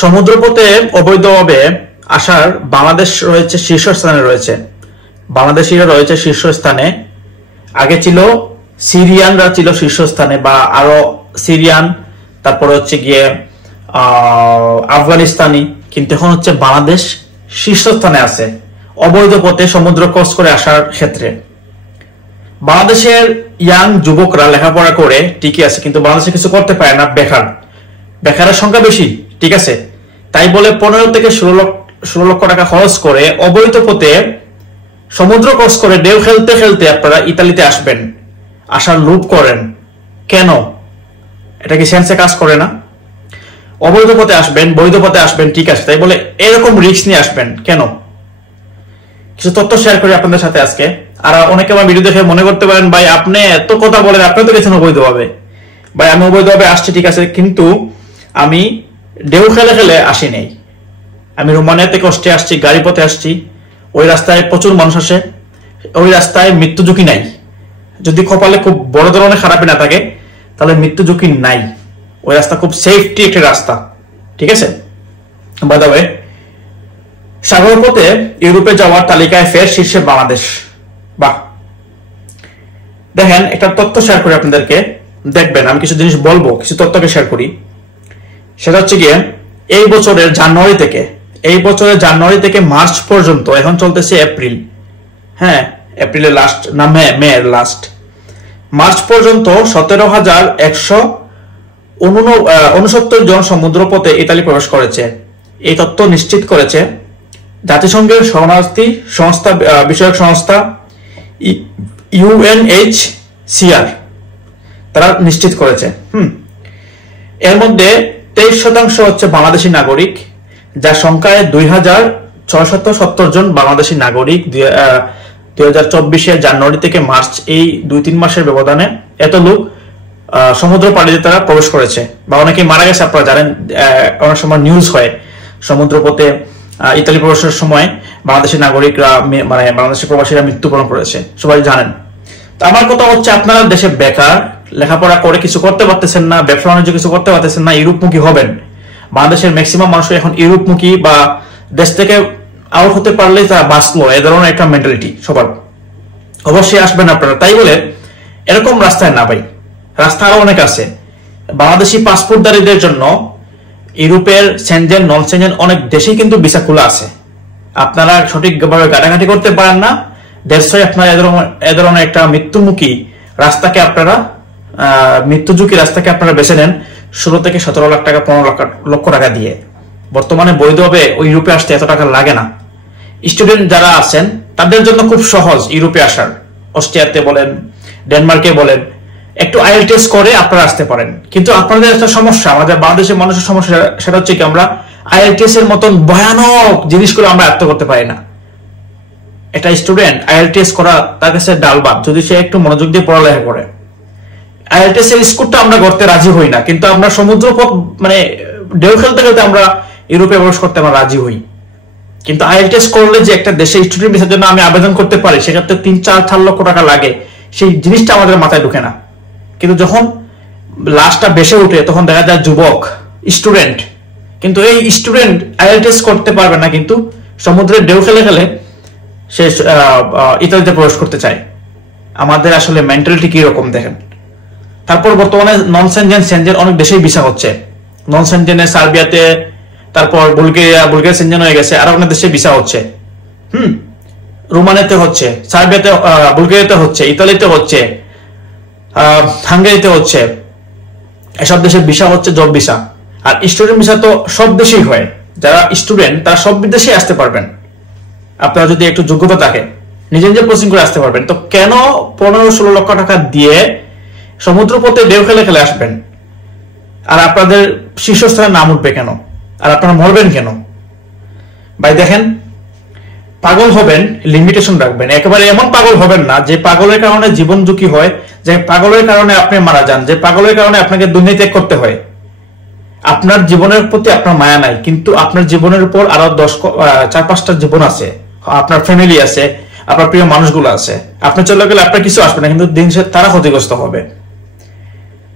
সমুদ্রপথে অবৈধভাবে আসার বাংলাদেশ রয়েছে শীর্ষস্থানে রয়েছে। বাংলাদেশিরা রয়েছে শীর্ষস্থানে। আগে ছিল সিরিয়ানরা ছিল শীর্ষস্থানে, বা আরো সিরিয়ান, তারপরে হচ্ছে গিয়ে আফগানিস্তানি, কিন্তু এখন হচ্ছে বাংলাদেশ শীর্ষস্থানে আছে অবৈধ পথে সমুদ্র ক্রস করে আসার ক্ষেত্রে। বাংলাদেশের ইয়াং যুবকরা লেখাপড়া করে ঠিকই আছে, কিন্তু বাংলাদেশে কিছু করতে পারে না, বেকারের সংখ্যা বেশি, ঠিক আছে। তাই বলে 15 থেকে 16 লক্ষ টাকা খরচ করে অবৈধ পথে সমুদ্র ক্রস করে ঢেউ খেলতে খেলতে আপনারা ইতালিতে আসবেন, আসার লোভ করেন কেন? এটা কি সেন্সে কাজ করে না? অবৈধ পথে আসবেন, বৈধ পথে আসবেন, ঠিক আছে, তাই বলে এরকম রিস্ক নিয়ে আসবেন কেন? কিছু তথ্য শেয়ার করি আপনাদের সাথে আজকে। আর অনেকে আমার ভিডিও দেখে মনে করতে পারেন, ভাই আপনি এত কথা বলেন, আপনি তো গেছেন অবৈধভাবে। ভাই আমি অবৈধভাবে আসছি, ঠিক আছে, কিন্তু আমি ঢেউ খেলে খেলে আসি নাই। আমি রোমানিয়া থেকে অস্ট্রিয়া আসছি, গাড়ি পথে আসছি। ওই রাস্তায় প্রচুর মানুষ আসে, ওই রাস্তায় মৃত্যু ঝুঁকি নাই। যদি কপালে খুব বড় ধরনের খারাপই না থাকে তাহলে মৃত্যু ঝুঁকি নাই। ওই রাস্তা খুব সেফটি একটি রাস্তা, ঠিক আছে। বাই দ্য ওয়ে, সাগর পথে ইউরোপে যাওয়ার তালিকায় ফের শীর্ষে বাংলাদেশ। বাহ, দেখেন একটা তথ্য শেয়ার করি আপনাদেরকে, দেখবেন আমি কিছু জিনিস বলবো, কিছু তথ্যকে শেয়ার করি। সেটা হচ্ছে গিয়ে এই বছরের জানুয়ারি থেকে মার্চ পর্যন্ত, এখন চলতেছে এপ্রিল, হ্যাঁ এপ্রিলের লাস্ট না মে এর লাস্ট, মার্চ পর্যন্ত 17,169 জন সমুদ্রপথে ইতালি প্রবেশ করেছে। এই তথ্য নিশ্চিত করেছে জাতিসংঘের শরণার্থী সংস্থা বিষয়ক সংস্থা UNHCR, তারা নিশ্চিত করেছে। এর মধ্যে 23% হচ্ছে বাংলাদেশি নাগরিক, যার সংখ্যায় 2,670 জন বাংলাদেশি নাগরিক 2024 জানুয়ারি থেকে মার্চ, এই 2-3 মাসের ব্যবধানে এত লোক সমুদ্র পাড়িতে তারা প্রবেশ করেছে, বা অনেকে মারা গেছে। আপনারা জানেন অনেক সময় নিউজ হয় সমুদ্রপথে ইতালি প্রবেশের সময় বাংলাদেশি নাগরিকরা, মানে বাংলাদেশি প্রবাসীরা মৃত্যুবরণ করেছে, সবাই জানেন। তো আমার কথা হচ্ছে, আপনারা দেশে বেকার, লেখাপড়া করে কিছু করতে পারতেছেন না, ব্যবসা বাণিজ্য কিছু করতে পারতেছেন না, ইউরোপমুখী হবেন। বাংলাদেশের ম্যাক্সিমাম মানুষ এখন ইউরোপমুখী, বা দেশ থেকে আউট হতে পারলেই তারা বাঁচলো, এ ধরনের একটা মেন্টালিটি সবার। অবশ্যই আসবেন আপনারা, তাই বলে এরকম রাস্তায় না ভাই, রাস্তা আরো অনেক আছে। বাংলাদেশি পাসপোর্টধারীদের জন্য ইউরোপের সেনজেন, নন সেনজেন অনেক দেশেই কিন্তু ভিসা খোলা আছে। আপনারা সঠিকভাবে ঘাটাঘাটি করতে পারেন না, দেশই আপনারা এ ধরনের একটা মৃত্যুমুখী রাস্তাকে, আপনারা মৃত্যু ঝুঁকি রাস্তাকে আপনারা বেছে নেন 16 থেকে 17 লাখ টাকা, 15 লক্ষ টাকা দিয়ে। বর্তমানে বৈধভাবে ওই ইউরোপে আসতে এত টাকা লাগে না। স্টুডেন্ট যারা আছেন তাদের জন্য খুব সহজ ইউরোপে আসার। অস্ট্রিয়াতে বলেন, ডেনমার্কে বলেন, একটু আইএলটিএস করে আপনারা আসতে পারেন। কিন্তু আপনাদের একটা সমস্যা, আমাদের বাংলাদেশের মানুষের সমস্যা, সেটা হচ্ছে কি আমরা আইএলটিএস এর মতন ভয়ানক জিনিসগুলো আমরা আয়ত্ত করতে পারি না। একটা স্টুডেন্ট আইএলটিএস করা তার কাছে ডালবাত, যদি সে একটু মনোযোগ দিয়ে পড়ালেখা করে। আইএলটিএস এর স্কোরটা আমরা করতে রাজি হই না, কিন্তু আমরা সমুদ্রপথ মানে ঢেউ খেলতে খেলতে আমরা ইউরোপে প্রবেশ করতে আমরা রাজি হই। কিন্তু আইএলটিএস করলে যে একটা দেশে স্টুডেন্ট ভিসার জন্য আমি আবেদন করতে পারি, সেক্ষেত্রে 3-4 লক্ষ টাকা লাগে, সেই জিনিসটা আমাদের মাথায় ঢুকে না। কিন্তু যখন লাস্টটা বেসে উঠে, তখন দেখা যায় যুবক স্টুডেন্ট, কিন্তু এই স্টুডেন্ট আইএলটিএস করতে পারবে না, কিন্তু সমুদ্রের ঢেউ খেলে খেলে সে ইতালিতে প্রবেশ করতে চায়। আমাদের আসলে মেন্টালিটি কি রকম দেখেন। তারপর বর্তমানে নন সেনজেন, সেনজেন অনেক দেশেই ভিসা হচ্ছে। নন সেনজেনে সার্বিয়াতে, তারপর বুলগেরিয়া সেনজেন হয়ে গেছে, আর অনেক দেশে ভিসা হচ্ছে। রোমানিয়াতে হচ্ছে, সার্বিয়াতে, বুলগেরিয়াতে হচ্ছে, ইতালিতে হচ্ছে, হাঙ্গেরিতে হচ্ছে, এসব দেশে ভিসা হচ্ছে জব ভিসা। আর স্টুডেন্ট ভিসা তো সব দেশেই হয়। যারা স্টুডেন্ট তারা সব দেশে আসতে পারবেন, আপনারা যদি একটু যোগ্যতা থাকে, নিজে নিজে প্রসিং করে আসতে পারবেন। তো কেন 15-16 লক্ষ টাকা দিয়ে সমুদ্রপথে ঢেউ খেলে খেলে আসবেন, আর আপনাদের শীর্ষস্থানে নাম উঠবে কেন, আর আপনারা মরবেন কেন? ভাই দেখেন, পাগল হবেন, লিমিটেশন রাখবেন। একেবারে এমন পাগল হবেন না যে পাগলের কারণে জীবন ঝুঁকি হয়, যে পাগলের কারণে আপনি মারা যান, যে পাগলের কারণে আপনাকে দুনিয়া ত্যাগ করতে হয়। আপনার জীবনের প্রতি আপনার মায়া নাই, কিন্তু আপনার জীবনের উপর আরো 4-5টা জীবন আছে, আপনার ফ্যামিলি আছে, আপনার প্রিয় মানুষগুলো আছে। আপনি চলে গেলে আপনার কিছু আসবে না, কিন্তু দিন শেষে তারা ক্ষতিগ্রস্ত হবে।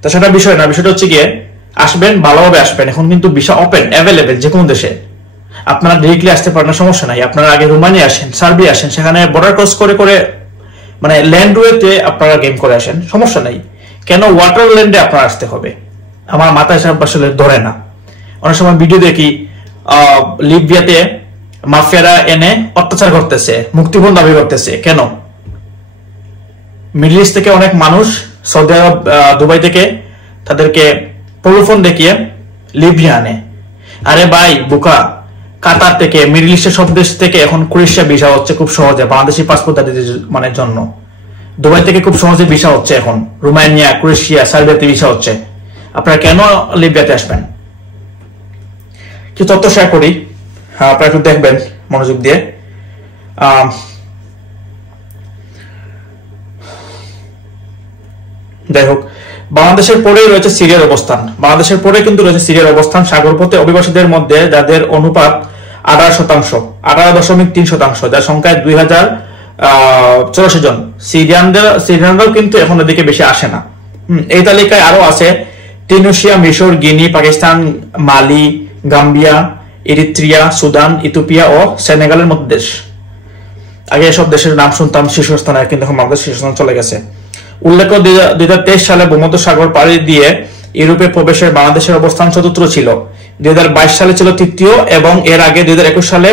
তো সেটা বিষয় না, বিষয়টা হচ্ছে গিয়ে আসবেন, ভালোভাবে আসবেন। এখন কিন্তু ভিসা ওপেন, অ্যাভেলেবেল যে কোনো দেশে। আপনারা ডিরেক্টলি আসতে পারেন, সমস্যা নাই। আপনারা আগে রোমানিয়া আসেন, সার্বিয়া আসেন, সেখানে বর্ডার ক্রস করে করে মানে ল্যান্ডওয়েতে আপনারা গেম করে আসেন, সমস্যা নাই। কেন ওয়াটার ল্যান্ডে আপনারা আসতে হবে? আমার মাথায় সব আসলে ধরে না। অনেক সময় ভিডিও দেখি লিবিয়াতে মাফিয়ারা এনে অত্যাচার করতেছে, মুক্তিপণ দাবি করতেছে। কেন? মিডল ইস্ট থেকে অনেক মানুষ সৌদি আরব, দুবাই থেকে তাদেরকে প্রলোভন দেখিয়ে লিবিয়া আনে। আরে ভাই বোকা, কাতার থেকে, মিডল ইস্টের সব দেশ থেকে এখন ক্রোয়েশিয়া ভিসা হচ্ছে খুব সহজে, বাংলাদেশি পাসপোর্ট মানে জন্য। দুবাই থেকে খুব সহজে ভিসা হচ্ছে এখন, রোমানিয়া, ক্রোয়েশিয়া, সার্বিয়াতে ভিসা হচ্ছে। আপনারা কেন লিবিয়াতে আসবেন? কি তথ্য শেয়ার করি, আপনারা একটু দেখবেন মনোযোগ দিয়ে। যাই হোক, বাংলাদেশের পরেই রয়েছে সিরিয়ার অবস্থান। বাংলাদেশের পরে কিন্তু রয়েছে সিরিয়ার অবস্থান। সাগরপথে অভিবাসীদের মধ্যে যাদের অনুপাত 18%, 18.3%, যার সংখ্যায় 2084 জন। সিরিয়ানরাও কিন্তু এখন এদিকে বেশি আসে না। এই তালিকায় আরো আছে তিউনিসিয়া, মিশর, গিনি, পাকিস্তান, মালি, গাম্বিয়া, এরিত্রিয়া, সুদান, ইথিওপিয়া ও সেনেগালের মতো দেশ। আগে এসব দেশের নাম শুনতাম শীর্ষস্থানে, কিন্তু এখন বাংলাদেশ শীর্ষস্থানে চলে গেছে। উল্লেখ্য 2023 সালে ভূমধ্যসাগর পাড়ি দিয়ে ইউরোপে প্রবেশের বাংলাদেশের অবস্থান চতুর্থ ছিল। 2022 সালে ছিল তৃতীয় এবং এর আগে 2021 সালে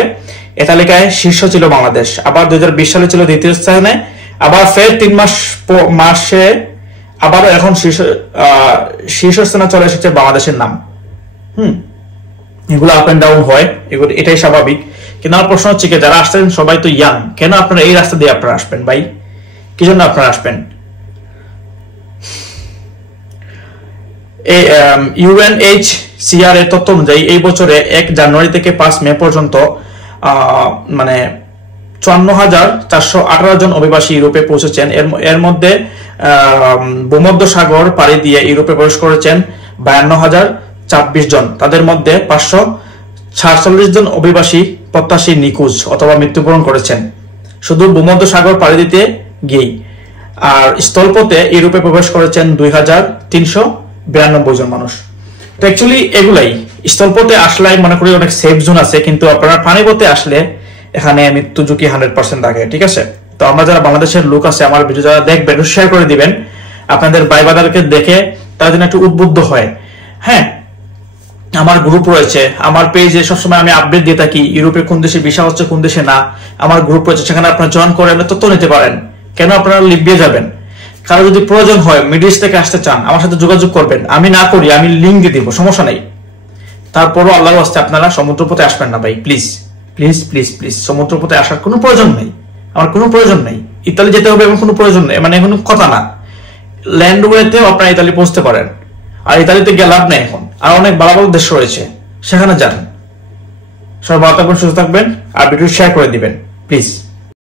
এ তালিকায় শীর্ষ ছিল বাংলাদেশ। আবার 2020 সালে ছিল দ্বিতীয় স্থানে। আবার ফের 3 মাসে আবারও এখন শীর্ষস্থানে চলে এসেছে বাংলাদেশের নাম। এগুলো আপ এন্ড ডাউন হয়, এগুলো এটাই স্বাভাবিক। কিন্তু আমার প্রশ্ন হচ্ছে কি, যারা আসছেন সবাই তো ইয়াং, কেন আপনারা এই রাস্তা দিয়ে আপনারা আসবেন ভাই? কি জন্য আপনারা আসবেন? ইউএনএইচসিআর এর তথ্য অনুযায়ী এই বছরে 1 জানুয়ারি থেকে 5 মে পর্যন্ত মানে 54,418 জন অভিবাসী ইউরোপে পৌঁছেছেন। এর মধ্যে ভূমধ্যসাগর পাড়ি দিয়ে ইউরোপে প্রবেশ করেছেন 52,026 জন। তাদের মধ্যে 546 জন অভিবাসী প্রত্যাশী নিখোঁজ অথবা মৃত্যুবরণ করেছেন শুধু ভূমধ্যসাগর পাড়ি দিতে গিয়েই। আর স্থলপথে ইউরোপে প্রবেশ করেছেন 2,392 জন মানুষ। তো অ্যাকচুয়ালি এগুলাই স্থলপথে আসলে মনে করি অনেক সেফ জোন আছে, কিন্তু আপনারা পানিপথে আসলে এখানে মৃত্যু ঝুঁকি 100% থাকে। ঠিক আছে? তো আমরা যারা বাংলাদেশের লোক আছে, আমার ভিডিও যারা দেখবেন শেয়ার করে দিবেন, আপনাদের ভাই বাদারকে দেখে তারা যেন একটু উদ্বুদ্ধ হয়। হ্যাঁ, আমার গ্রুপ রয়েছে, আমার পেজে সবসময় আমি আপডেট দিয়ে থাকি ইউরোপে কোন দেশে ভিসা হচ্ছে, কোন দেশে না। আমার গ্রুপ রয়েছে, সেখানে আপনারা জয়েন করে তথ্য নিতে পারেন। কেন আপনারা লিবিয়া যাবেন? কারো যদি প্রয়োজন হয়, মিডল ইস্ট থেকে আসতে চান, আমার সাথে যোগাযোগ করবেন। আমি না করি, আমি লিঙ্ক দিয়ে দিব, সমস্যা নেই। তারপরও আল্লাহর ওয়াস্তে আপনারা সমুদ্রপথে আসবেন না ভাই, প্লিজ প্লিজ প্লিজ প্লিজ। সমুদ্রপথে আসার কোনো প্রয়োজন নেই, আমার কোনো প্রয়োজন নেই। ইতালি যেতে হবে এমন কোনো প্রয়োজন নেই, মানে কোনো কথা না। ল্যান্ডওয়েতেও আপনারা ইতালি পৌঁছতে পারেন। আর ইতালিতে গিয়ে লাভ নেই, এখন আর অনেক ভালো ভালো দেশ রয়েছে, সেখানে যান। সবাই ভালো থাকবেন, সুস্থ থাকবেন, আর ভিডিও শেয়ার করে দিবেন প্লিজ।